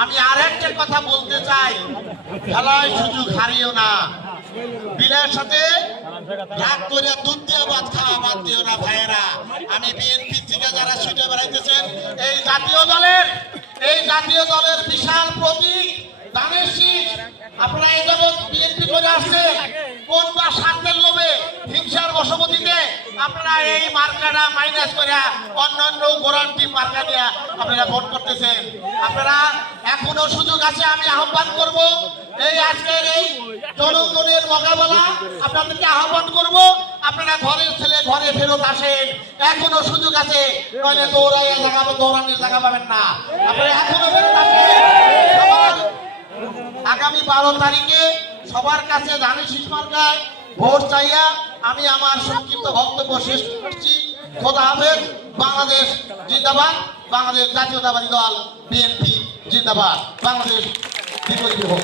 আমি আরেকটা কথা বলতে চাই, খেলায় সুযোগ হারিও না। বিলের সাথে রাগ করে দুধ দিয়ে ভাত খাওয়া বাদ দিও না ভাইয়েরা। আমি বিএনপি থেকে যারা ছুটে বেড়াইতেছেন, এই জাতীয় দলের বিশাল প্রতীক ধানের শীষ, আপনারা এই যাবৎ বিএনপি করে আসছেন, কোন বা স্বার্থের লোভে হিংসার বশবর্তীতে আপনারা এই মার্কাটা মাইনাস করে অন্যান্য গ্যারান্টি মার্কা দিয়ে আপনারা ভোট করতেছেন। আপনারা এখনো সুযোগ আছে। আমি আহ্বান করব, এই আজকের এই জনগণের মোকাবেলা আপনাদেরকে আহ্বান করব, আপনারা ঘরের ছেলে ঘরে ফেরত আসেন, এখনো সুযোগ আছে। নইলে দৌড়াইয়া দৌড়ানোর জায়গা পাবেন না। আপনারা এখনো ফেরত আসেন। আগামী 12 তারিখে সবার কাছে ধানের শীষ মার্কায় ভোট চাইয়া আমি আমার সংক্ষিপ্ত বক্তব্য শেষ করছি। খোদা হাফেজ। বাংলাদেশ জিন্দাবাদ। বাংলাদেশ জাতীয়তাবাদী দল বিএনপি জিন্দাবাদ। বাংলাদেশ বিজয়ী হোক।